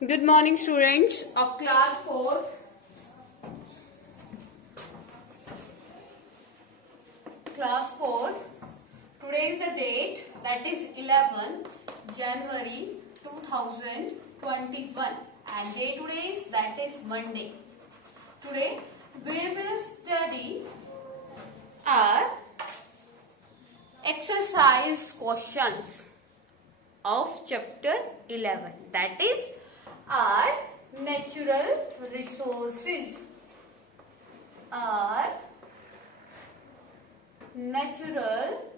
Good morning, students of class 4. Class 4. Today is the date, that is 11th January 2021, and day today is, that is Monday. Today we will study our exercise questions of chapter 11, that is our natural resources. Our natural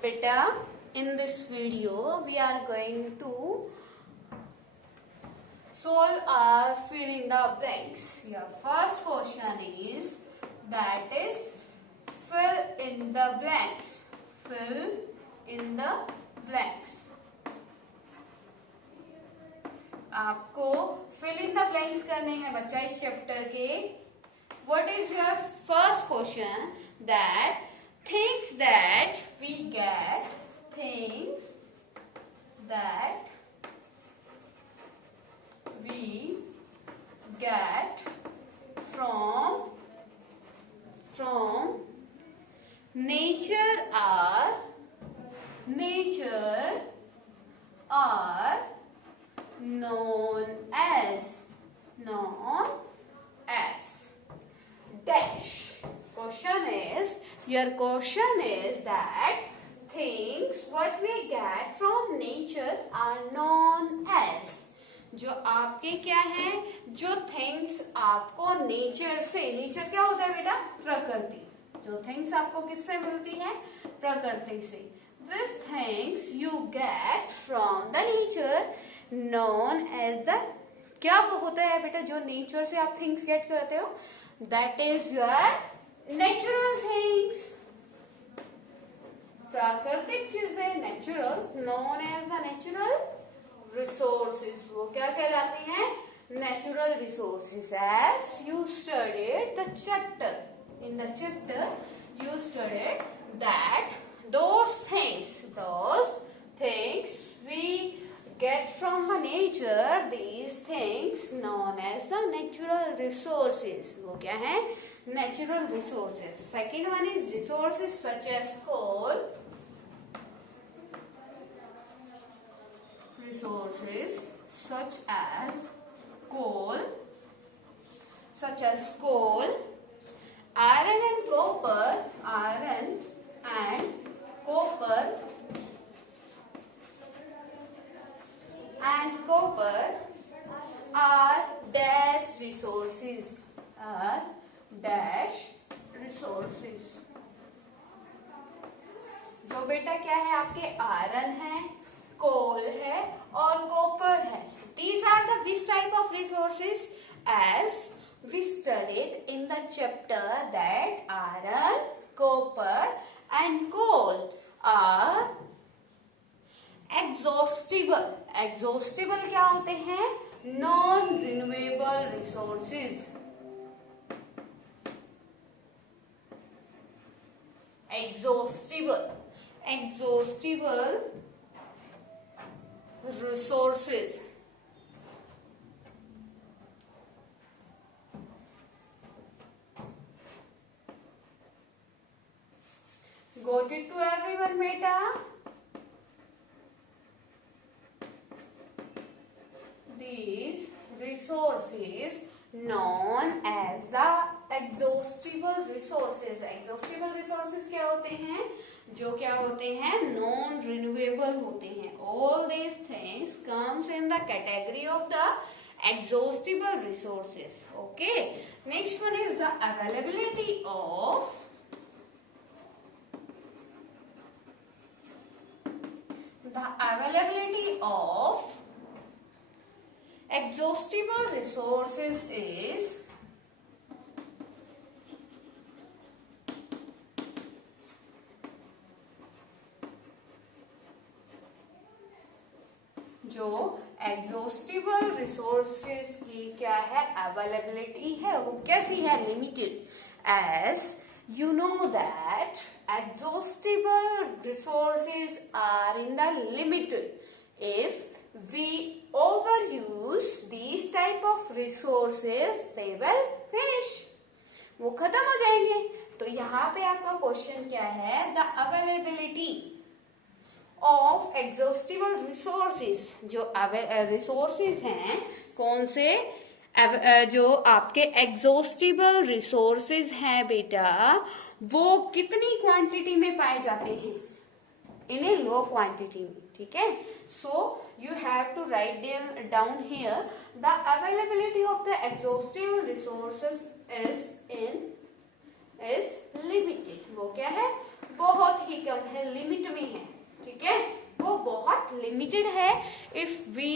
beta, in this video we are going to solve our fill in the blanks. Your first question is, that is fill in the blanks. Fill in the blanks. आपको fill in the blanks करने हैं बच्चा इस chapter के. What is your first question? That things that we get, things that we get from nature are known as dash. Your question is that things what we get from nature are known as. जो आपके क्या है, जो things आपको nature से, nature क्या होता है बेटा, प्रकृति. जो थिंग्स आपको किससे मिलती है, प्रकृति से. These things you get from the nature known as the, क्या होता है बेटा जो नेचर से आप थिंग्स गेट करते हो, that is your natural things. प्राकृतिक चीजें, natural, known as the natural resources. वो क्या कहलाती हैं, natural resources. As you studied the chapter, in the chapter you studied that those things we get from the nature, these things known as the natural resources. वो क्या है, natural resources. Second one is resources such as coal. Resources such as coal, iron and copper, are dash resources. जो बेटा क्या है आपके, iron है, कोल है और कॉपर है. These are the which type of resources? As we studied in the chapter that iron, copper and coal are exhaustible. Exhaustible क्या होते हैं, non renewable resources. Exhaustible resources. Got it to everyone, beta? These resources known as the exhaustible resources. Exhaustible resources क्या होते हैं, जो क्या होते हैं, non renewable होते हैं. All these things comes in the category of the exhaustible resources. Okay. Next one is the availability of exhaustible resources is जो एग्जॉस्टिबल रिसोर्सेज की क्या है, अवेलेबिलिटी है, वो कैसी है, limited. As You know that exhaustible resources are in the limited. If we overuse these type of resources, they will finish. वो खत्म हो जाएंगे. तो यहाँ पे आपका क्वेश्चन क्या है? The availability of exhaustible resources. जो रिसोर्सेज हैं, कौन से? जो आपके एग्जॉस्टिबल रिसोर्सेज हैं बेटा, वो कितनी क्वांटिटी में पाए जाते हैं? इन ए लो क्वांटिटी में. ठीक है. So you have to write down here the availability of the exhaustible resources is limited. वो क्या है? बहुत ही कम है, लिमिट में है. ठीक है, वो बहुत लिमिटेड है. If we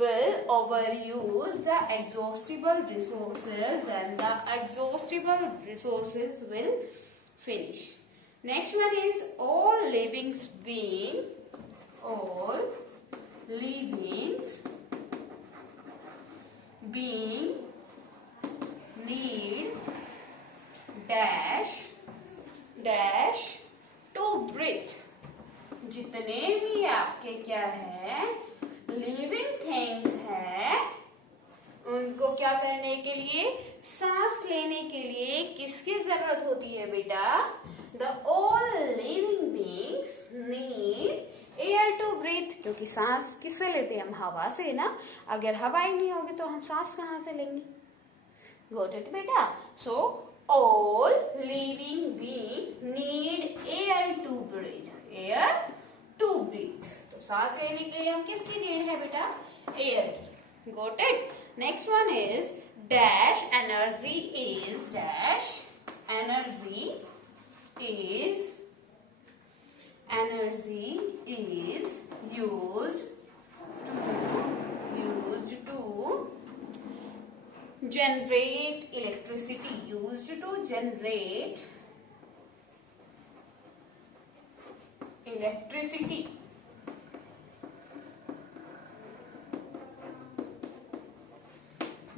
will overuse the exhaustible resources, then the exhaustible resources will finish. Next one is all living being need dash to breathe. जितने भी आपके क्या है लिविंग थिंग्स है, उनको क्या करने के लिए? सांस लेने के लिए किसकी जरूरत होती है बेटा? The all living beings need air to breathe. क्योंकि सांस किससे लेते हैं हम? हवा से ना. अगर हवा ही नहीं होगी तो हम सांस कहाँ से लेंगे? गॉट इट बेटा? So all living being need air to breathe. Air to breathe. सांस लेने के लिए हम किसकी नीड है बेटा? एयर की. Got it? Next one is dash energy is used to generate electricity. Used to generate electricity.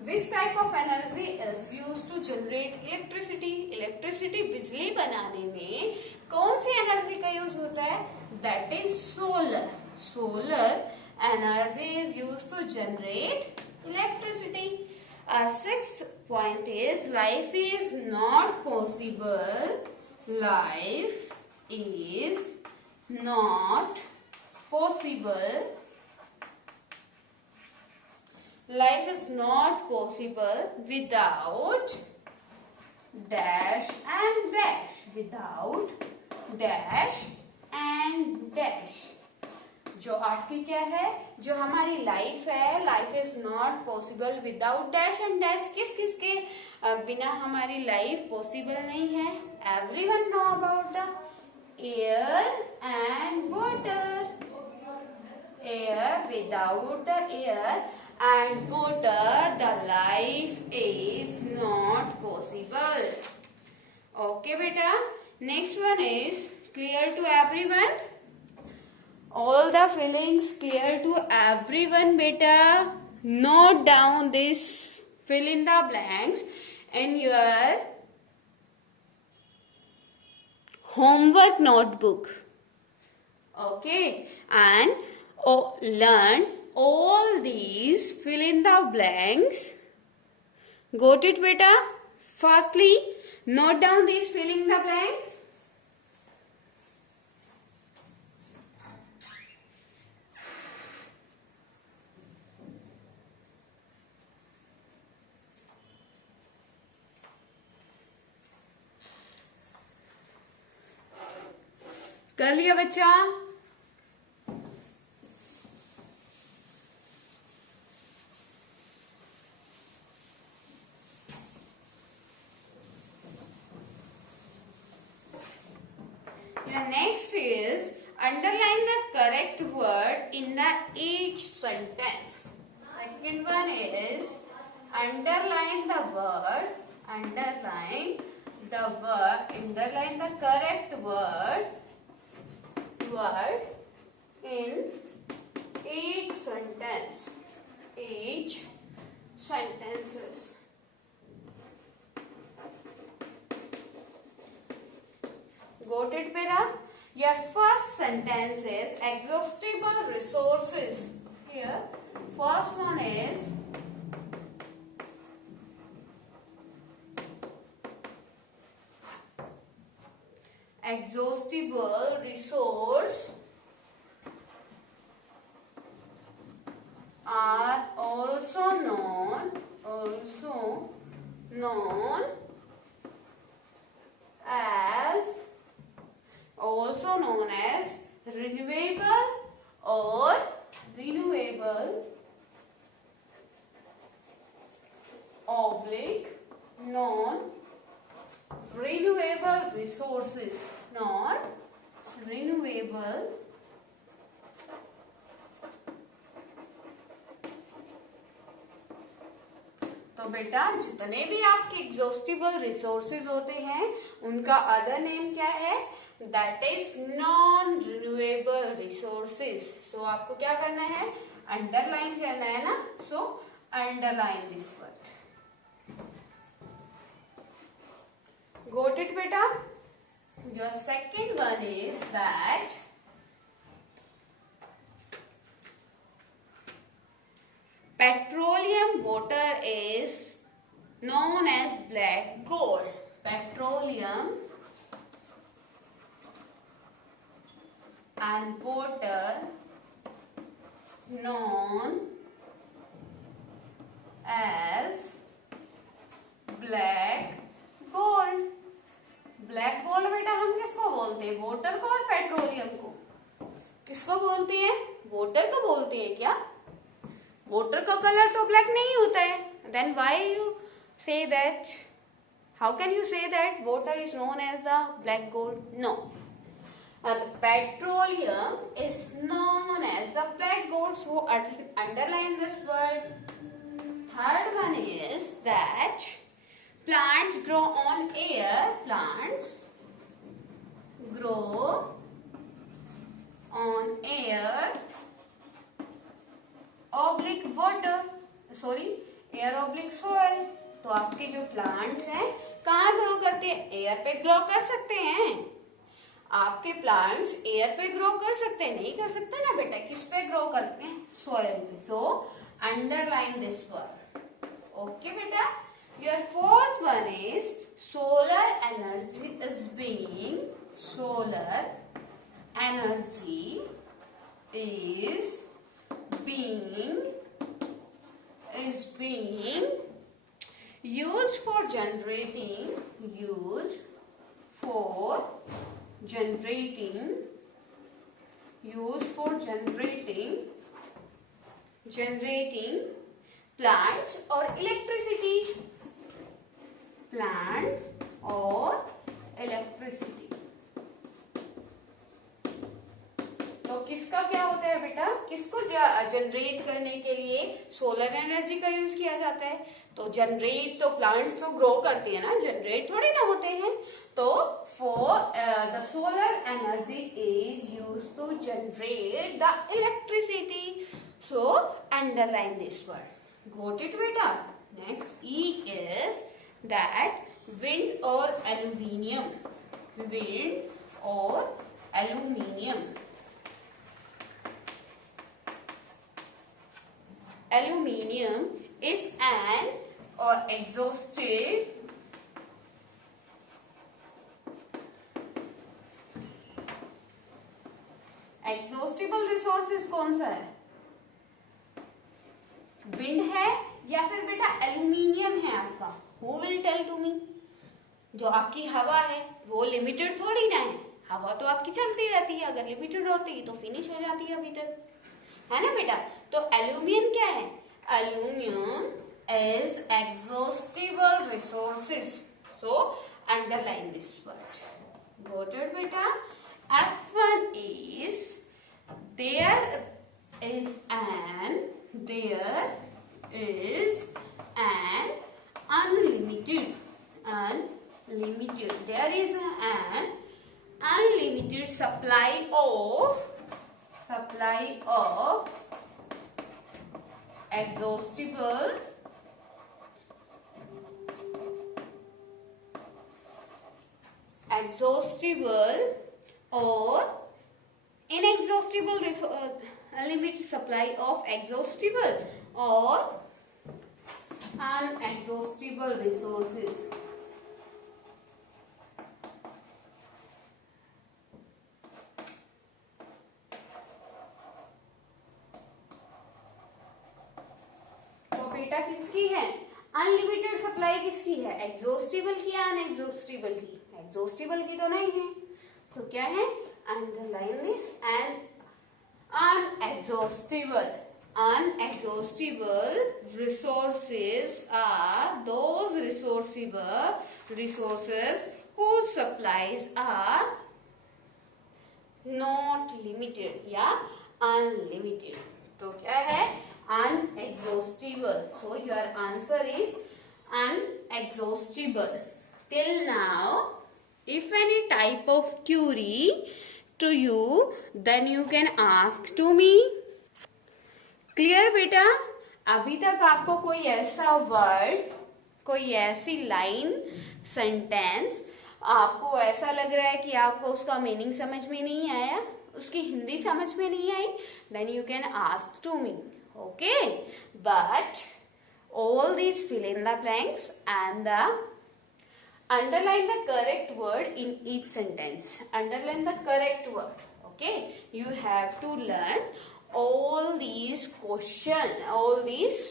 Which type of energy is used to generate electricity? Electricity बिजली बनाने में कौन सी एनर्जी का यूज होता है? That is solar. Solar energy is used to generate electricity. Sixth point is life is not possible. Life is not possible. Life is not possible without dash and dash. Without dash and dash. जो आपकी क्या है? जो हमारी life है, life is not possible without dash and dash. किस किस के बिना हमारी लाइफ पॉसिबल नहीं है? Everyone know about the air and water. Air, without the air and water, the life is not possible. Okay beta. Next one is clear to everyone? All the feelings clear to everyone beta? Note down this, fill in the blanks in your homework notebook. Okay, and learn all these, fill in the blanks. Got it beta? Firstly, note down these, filling the blanks. कर लिया बच्चा? Next is underline the correct word in the each sentence. Second one is underline the word, underline the correct word in each sentence, each sentences. Got it, beta? Your first sentence is exhaustible resources. Here, first one is exhaustible resource are also known as renewable or oblique non-renewable resources, non-renewable तो बेटा जितने भी आपके exhaustible resources होते हैं उनका other name क्या है? That is non renewable resources. So आपको क्या करना है? अंडरलाइन करना है ना. So underline this word. Got it बेटा? Your second one is that petroleum water is known as black gold. Petroleum and water known as black gold. Black gold बेटा हम किसको बोलते हैं? वोटर को और पेट्रोलियम को. किसको बोलते हैं? वोटर को बोलते हैं क्या? वोटर का कलर तो ब्लैक नहीं होता है. Then why you say that? How can you say that water is known as the black gold? No. Petroleum is known as the black gold. So underline this word. Third one is that plants grow on air. Plants grow on air oblique water, air oblique soil. तो आपके जो plants हैं कहाँ grow करते हैं? Air पे grow कर सकते हैं. आपके प्लांट्स एयर पे ग्रो कर सकते हैं? नहीं कर सकते ना बेटा. किस पे ग्रो करते हैं? सॉइल पे. सो अंडरलाइन दिस वर्ड. ओके बेटा. Your fourth one is solar energy is being used for generating plants or electricity. Plant or electricity. तो किसका क्या होता है बेटा? किसको जनरेट करने के लिए सोलर एनर्जी का यूज किया जाता है? तो जनरेट तो प्लांट्स तो ग्रो करती है ना, जनरेट थोड़ी ना होते हैं. तो for the solar energy is use to generate the electricity. So underline this word. Got it बेटा? Next E is that wind or aluminium is an exhaustible resources. कौन सा है? विंड है या फिर बेटा एल्यूमिनियम है आपका? Who will tell to me? जो आपकी हवा है वो लिमिटेड थोड़ी ना है. हवा तो आपकी चलती रहती है. अगर लिमिटेड होती तो फिनिश हो जाती है अभी तक, है ना बेटा? तो एल्यूमिनियम क्या है? Aluminium is exhaustible resources. So underline this word. Got it बेटा? F1 is there is an unlimited. There is an unlimited supply of exhaustible exhaustible or inexhaustible unlimited supply of exhaustible or unexhaustible resources. तो बेटा किसकी है? Unlimited supply किसकी है? Exhaustible की या अनएग्जॉस्टिबल की? एग्जॉस्टिबल की तो नहीं है, तो क्या है? Underline this and unexhaustible. Unexhaustible resources are those resources whose supplies are not limited या unlimited. तो क्या है? Unexhaustible. So your answer is unexhaustible. Till now, if any type of query to you, then you can ask to me. Clear बेटा? अभी तक आपको कोई ऐसा वर्ड, कोई ऐसी लाइन, सेंटेंस आपको ऐसा लग रहा है कि आपको उसका मीनिंग समझ में नहीं आया, उसकी हिंदी समझ में नहीं आई, then you can ask to me. Okay, but all these fill in the blanks and the underline the correct word in each sentence. Underline the correct word. Okay, you have to learn all these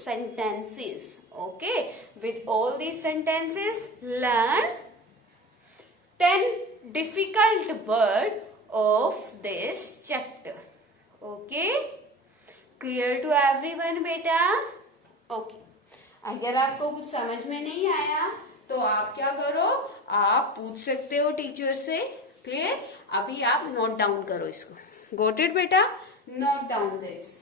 sentences. Okay, with all these sentences, learn 10 difficult word of this chapter. Okay, clear to everyone beta? Okay, अगर आपको कुछ समझ में नहीं आया तो आप क्या करो, आप पूछ सकते हो टीचर से. क्लियर? अभी आप नोट डाउन करो इसको. गॉट इट बेटा? Note down this.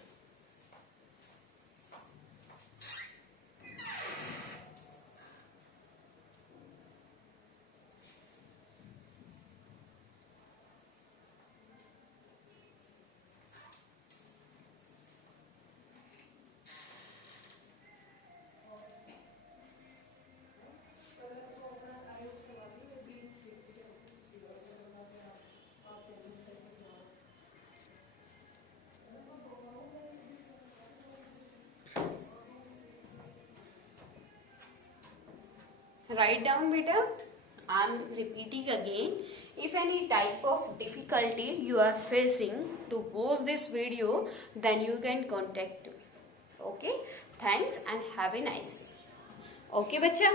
Write down beta. I am repeating again. If any type of difficulty you are facing to watch this video, then you can contact me. Okay, thanks and have a nice day. Okay बच्चा.